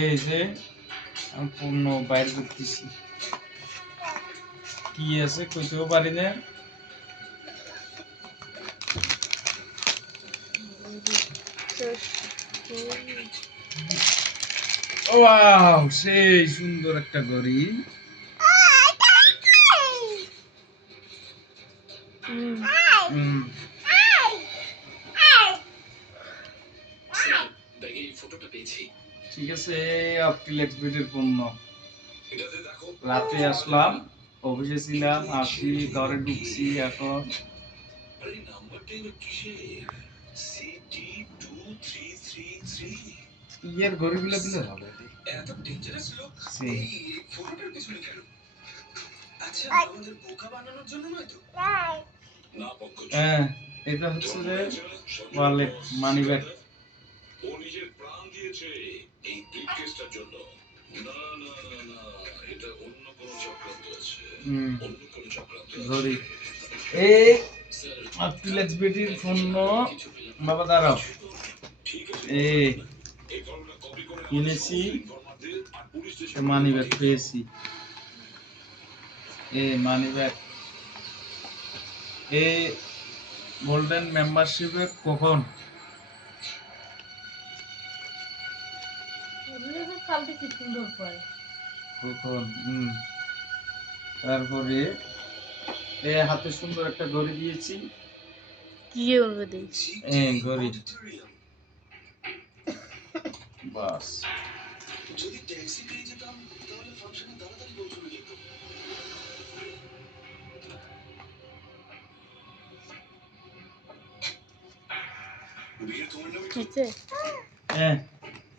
এই যে আমি পূর্ণ বাইর করতেছি, কি আছে কইতেও পারি না। ওয়াও, সেই সুন্দর একটা ঘড়ি। ঠিক আছে, অপটিলেক্স বিটের পণ্য। রাতে আসলাম, অফিসে ছিলাম, আসি ঘরে ঢুকছি এখন। ইয়ের ঘড়িগুলো দিলে ভালো। হ্যাঁ, এটা হচ্ছে যে ওয়ালেট, মানি ব্যাগ। ও নিজের প্রাণ দিয়েছে এই ব্রিফকেসটার জন্য। না না না, এটা অন্য কোনো চক্রান্ত আছে। অন্য কোনো চক্রান্ত আছে। ঘড়ি এই অপটিলেক্স বিটির পণ্য। বাবা দাঁড়াও, এই কিনেছি, মানি ব্যাগ পেয়েছি। মানি ব্যাগ এই গোল্ডেন মেম্বারশিপে কখন কখন তারপরে হাতে সুন্দর একটা ঘড়ি দিয়েছি। কি বলবো দেখছি ঘড়ি বাস। যদি ট্যাক্সি পেয়ে যেতাম তাহলে ফাংশনে তাড়াতাড়ি পৌঁছানো যেত। হয়েছে?